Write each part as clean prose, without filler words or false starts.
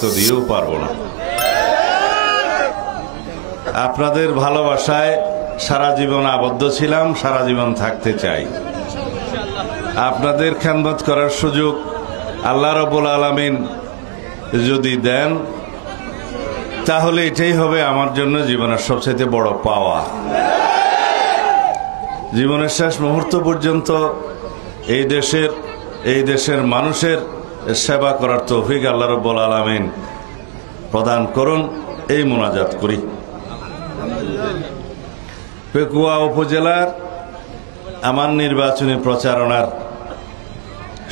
রক্ত দিয়েও পারবো না। আপনাদের ভালোবাসায় সারা জীবন আবদ্ধ ছিলাম, সারা জীবন থাকতে চাই। আপনাদের খেদমত করার সুযোগ আল্লাহ রাব্বুল আলামিন যদি দেন, তাহলে এটাই হবে আমার জন্য জীবনের সবচেয়ে বড় পাওয়া। জীবনের শেষ মুহূর্ত পর্যন্ত এই দেশের মানুষের সেবা করার তৌফিক আল্লাহ রাব্বুল আলামিন প্রদান করুন, এই মোনাজাত করি। পেকুয়া উপজেলার আমার নির্বাচনী প্রচারণার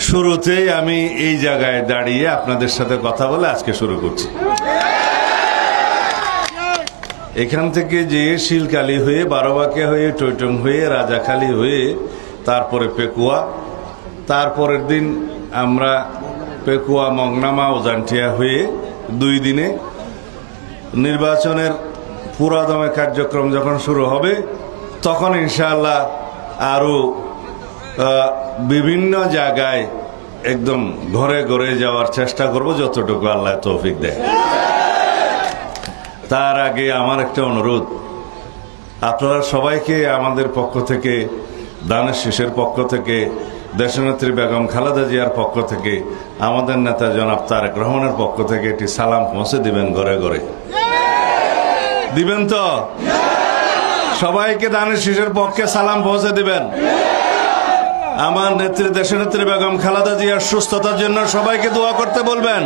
শুরুতেই আমি এই জায়গায় দাঁড়িয়ে আপনাদের সাথে কথা বলে আজকে শুরু করছি। এখান থেকে যে শিলকালী হয়ে, বারোবাকিয়া হয়ে, টৈটং হয়ে, রাজাখালী হয়ে, তারপরে পেকুয়া, তারপরের দিন আমরা পেকুয়া, মংনামা, ওজানটিয়া হয়ে 2 দিনে নির্বাচনের পুরাদমে কার্যক্রম যখন শুরু হবে, তখন ইনশাআল্লাহ আরো বিভিন্ন জায়গায় একদম ঘরে ঘরে যাওয়ার চেষ্টা করব, যতটুকু আল্লাহ তৌফিক দেয়। তার আগে আমার একটা অনুরোধ, আপনারা সবাইকে আমাদের পক্ষ থেকে, দানের শীষের পক্ষ থেকে, দেশনেত্রী বেগম খালেদা জিয়ার পক্ষ থেকে, আমাদের নেতা জনাব তারেক রহমানের পক্ষ থেকে একটি সালাম পৌঁছে দিবেন ঘরে ঘরে। দিবেন তো? সবাইকে দানের শীষের পক্ষে সালাম পৌঁছে দিবেন। আমার নেত্রী, দেশনেত্রী বেগম খালেদা জিয়ার সুস্থতার জন্য সবাইকে দোয়া করতে বলবেন।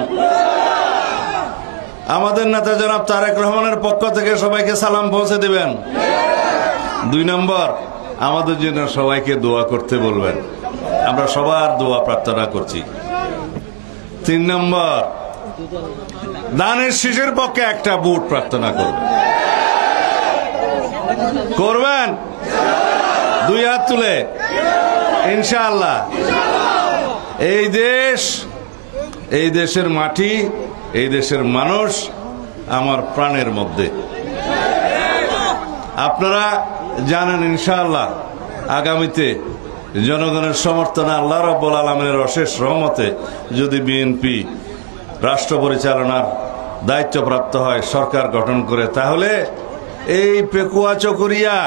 আমাদের নেতা জনাব তারেক রহমানের পক্ষ থেকে সবাইকে সালাম পৌঁছে দিবেন। 2 নম্বর, আমাদের জন্য সবাইকে দোয়া করতে বলবেন। আমরা সবার দোয়া প্রার্থনা করছি। 3 নম্বর, দানের শীষের পক্ষে একটা ভোট প্রার্থনা করবেন। 2 হাত তুলে ইনশাআল্লাহ। এই দেশের মাটি, এই দেশের মানুষ আমার প্রাণের মধ্যে। আপনারা জানেন ইনশাআল্লাহ আগামীতে জনগণের সমর্থনে, আল্লাহ রাব্বুল আলামিনের অশেষ রহমতে যদি বিএনপি রাষ্ট্র পরিচালনার দায়িত্বপ্রাপ্ত হয়, সরকার গঠন করে, তাহলে এই পেকুয়া চকরিয়া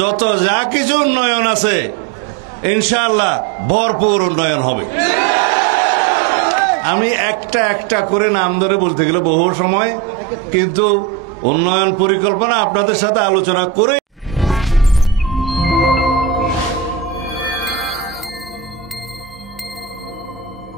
যত যা কিছু উন্নয়ন আছে ইনশাআল্লাহ ভরপুর উন্নয়ন হবে। আমি একটা করে নাম ধরে বলতে গেলে বহু সময়, কিন্তু উন্নয়ন পরিকল্পনা আপনাদের সাথে আলোচনা করে